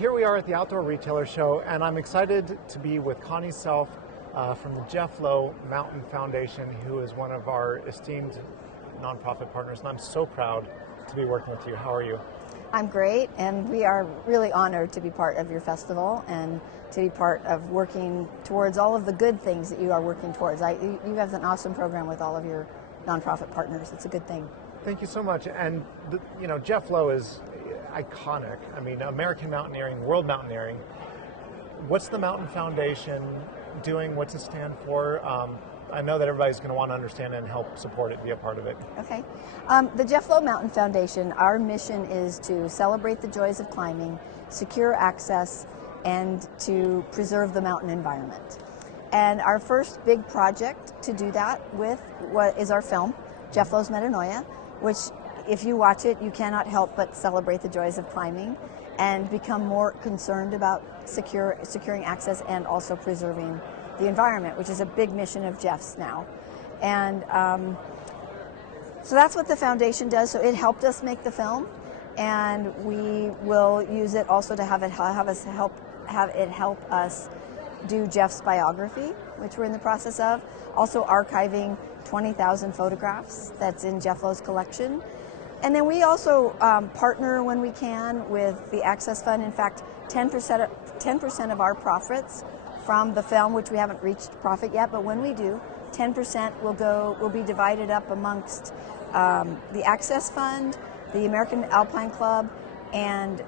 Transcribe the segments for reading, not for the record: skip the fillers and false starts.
Here we are at the Outdoor Retailer Show, and I'm excited to be with Connie Self from the Jeff Lowe Mountain Foundation, who is one of our esteemed nonprofit partners, and I'm so proud to be working with you. How are you? I'm great, and we are really honored to be part of your festival and to be part of working towards all of the good things that you are working towards. You have an awesome program with all of your nonprofit partners. It's a good thing. Thank you so much. And Jeff Lowe is iconic. I mean, American mountaineering, world mountaineering. What's the Mountain Foundation doing? What's it stand for? I know that everybody's going to want to understand and help support it, be a part of it. Okay. The Jeff Lowe Mountain Foundation, our mission is to celebrate the joys of climbing, secure access, and to preserve the mountain environment. And our first big project to do that with is our film, Jeff Lowe's Metanoia, which if you watch it, you cannot help but celebrate the joys of climbing and become more concerned about securing access and also preserving the environment, which is a big mission of Jeff's now. And so that's what the foundation does. So it helped us make the film, and we will use it also to have it help us do Jeff's biography, which we're in the process of. Also archiving 20,000 photographs that's in Jeff Lowe's collection. And then we also partner when we can with the Access Fund. In fact, 10% of our profits from the film, which we haven't reached profit yet, but when we do, 10% will be divided up amongst the Access Fund, the American Alpine Club, and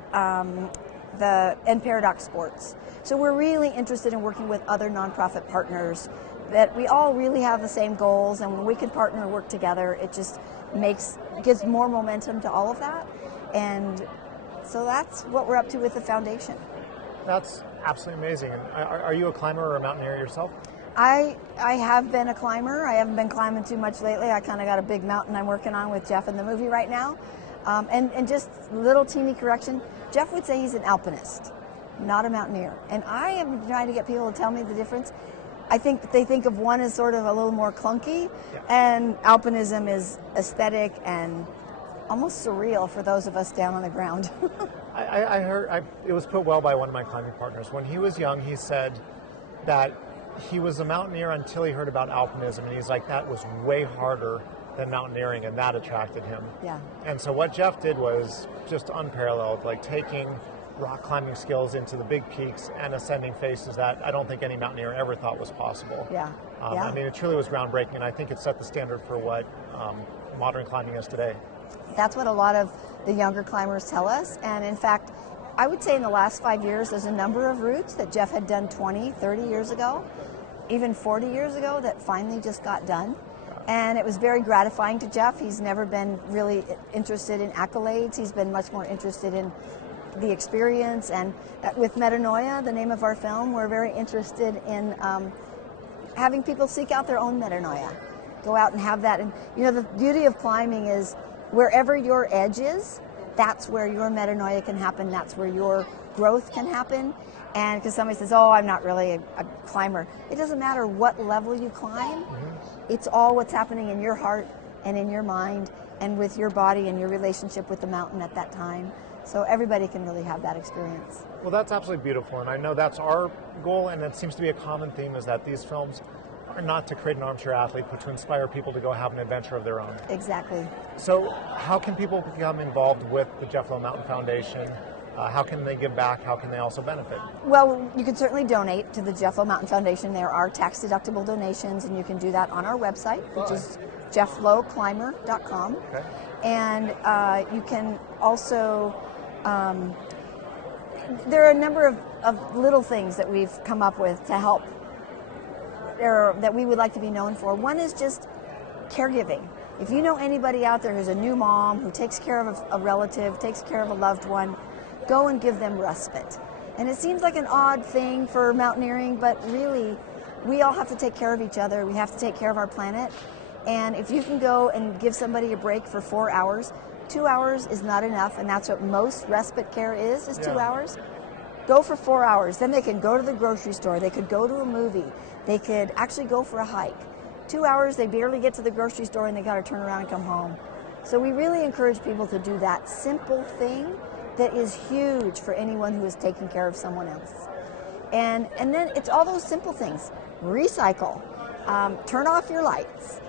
Paradox Sports. So we're really interested in working with other nonprofit partners that we all really have the same goals, and when we can partner and work together, it just gives more momentum to all of that. And so that's what we're up to with the foundation. That's absolutely amazing. Are you a climber or a mountaineer yourself? I have been a climber. I haven't been climbing too much lately. I kind of got a big mountain I'm working on with Jeff in the movie right now. And just little teeny correction, Jeff would say he's an alpinist, not a mountaineer. And I am trying to get people to tell me the difference. I think that they think of one as sort of a little more clunky, and alpinism is aesthetic and almost surreal for those of us down on the ground. I heard it was put well by one of my climbing partners. When he was young, he said that he was a mountaineer until he heard about alpinism, and he's like, that was way harder than mountaineering, and that attracted him. Yeah. And so what Jeff did was just unparalleled, like taking rock climbing skills into the big peaks and ascending faces that I don't think any mountaineer ever thought was possible. Yeah. I mean, it truly was groundbreaking, and I think it set the standard for what modern climbing is today. That's what a lot of the younger climbers tell us. And in fact, I would say in the last 5 years, there's a number of routes that Jeff had done 20, 30 years ago, even 40 years ago, that finally just got done. And it was very gratifying to Jeff. He's never been really interested in accolades. He's been much more interested in the experience. And with Metanoia, the name of our film, we're very interested in having people seek out their own Metanoia. Go out and have that. And the beauty of climbing is wherever your edge is, that's where your Metanoia can happen. That's where your growth can happen. And because somebody says, oh, I'm not really a climber. It doesn't matter what level you climb. It's all what's happening in your heart and in your mind and with your body and your relationship with the mountain at that time. So everybody can really have that experience. Well, that's absolutely beautiful, and I know that's our goal, and it seems to be a common theme, is that these films are not to create an armchair athlete, but to inspire people to go have an adventure of their own. Exactly. So how can people become involved with the Jeff Lowe Mountain Foundation? How can they give back? How can they also benefit? Well, you can certainly donate to the Jeff Lowe Mountain Foundation. There are tax-deductible donations, and you can do that on our website, which is jeffloweclimber.com. Okay. And you can also, there are a number of little things that we've come up with to help, that we would like to be known for. One is just caregiving. If you know anybody out there who's a new mom, who takes care of a relative, takes care of a loved one, go and give them respite. And it seems like an odd thing for mountaineering, but really, we all have to take care of each other. We have to take care of our planet. And if you can go and give somebody a break for 4 hours, 2 hours is not enough, and that's what most respite care is 2 hours. Go for 4 hours. Then they can go to the grocery store. They could go to a movie. They could actually go for a hike. 2 hours, they barely get to the grocery store, and they got to turn around and come home. So we really encourage people to do that simple thing that is huge for anyone who is taking care of someone else. And then it's all those simple things. Recycle, turn off your lights,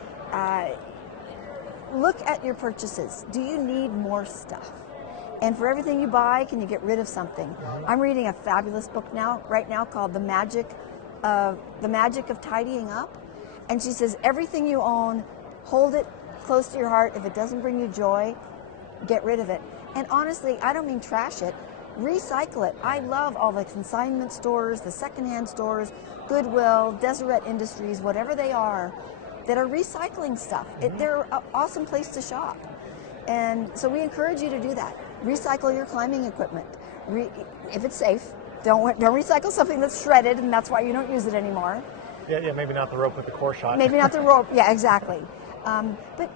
look at your purchases. Do you need more stuff? And for everything you buy, can you get rid of something? I'm reading a fabulous book right now called The Magic of Tidying Up. And she says, everything you own, hold it close to your heart. If it doesn't bring you joy, get rid of it. And honestly, I don't mean trash it, recycle it. I love all the consignment stores, the secondhand stores, Goodwill, Deseret Industries, whatever they are, that are recycling stuff. They're an awesome place to shop. And so we encourage you to do that. Recycle your climbing equipment. If it's safe, don't recycle something that's shredded and that's why you don't use it anymore. Yeah, maybe not the rope with the core shot. Maybe not the rope, yeah, exactly. But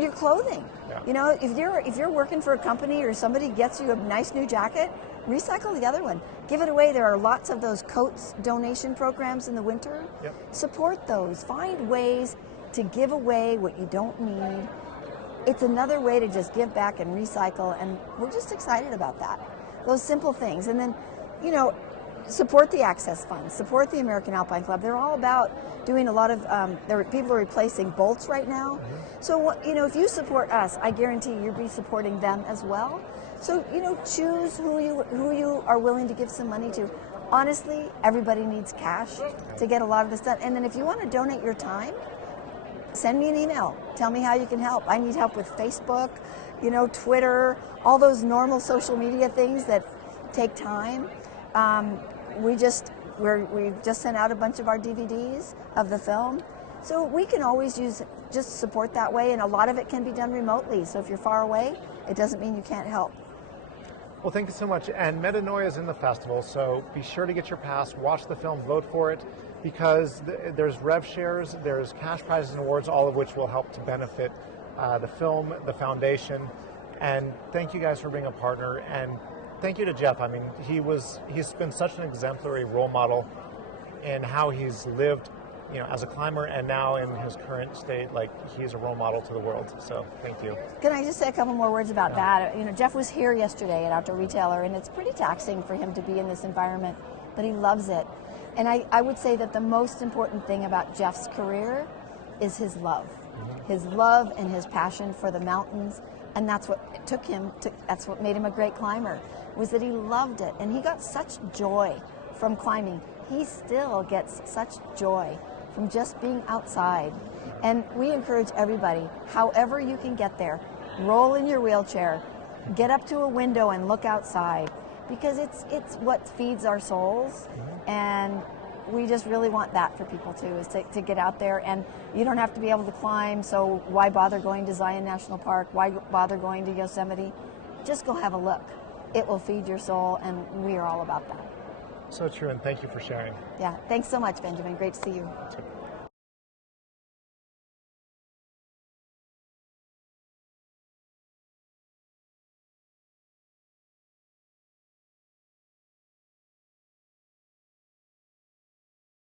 your clothing. Yeah. You know, if you're working for a company or somebody gets you a nice new jacket, recycle the other one. Give it away. There are lots of those coats donation programs in the winter. Yep. Support those. Find ways to give away what you don't need. It's another way to just give back and recycle, and we're just excited about that. Those simple things. And then, support the Access Fund, support the American Alpine Club. They're all about doing a lot of, people are replacing bolts right now. So, if you support us, I guarantee you'll be supporting them as well. So, choose who you are willing to give some money to. Honestly, everybody needs cash to get a lot of this done. And then if you want to donate your time, send me an email. Tell me how you can help. I need help with Facebook, Twitter, all those normal social media things that take time. We've just sent out a bunch of our DVDs of the film. So we can always just support that way, and a lot of it can be done remotely. So if you're far away, it doesn't mean you can't help. Well, thank you so much. And Metanoia is in the festival, so be sure to get your pass, watch the film, vote for it, because there's rev shares, there's cash prizes and awards, all of which will help to benefit the film, the foundation. And thank you guys for being a partner. And thank you to Jeff. I mean, he's been such an exemplary role model in how he's lived, as a climber, and now in his current state, like, he's a role model to the world. So thank you. Can I just say a couple more words about that? Jeff was here yesterday at Outdoor Retailer, and it's pretty taxing for him to be in this environment, but he loves it. And I would say that the most important thing about Jeff's career is his love. His love and his passion for the mountains, and that's what that's what made him a great climber, was that he loved it, and he got such joy from climbing. He still gets such joy from just being outside. And we encourage everybody, however you can get there, roll in your wheelchair, get up to a window and look outside, because it's what feeds our souls. And we just really want that for people too, is to get out there. And you don't have to be able to climb, so why bother going to Zion National Park? Why bother going to Yosemite? Just go have a look. It will feed your soul, and we are all about that. So true, and thank you for sharing. Yeah, thanks so much, Benjamin. Great to see you.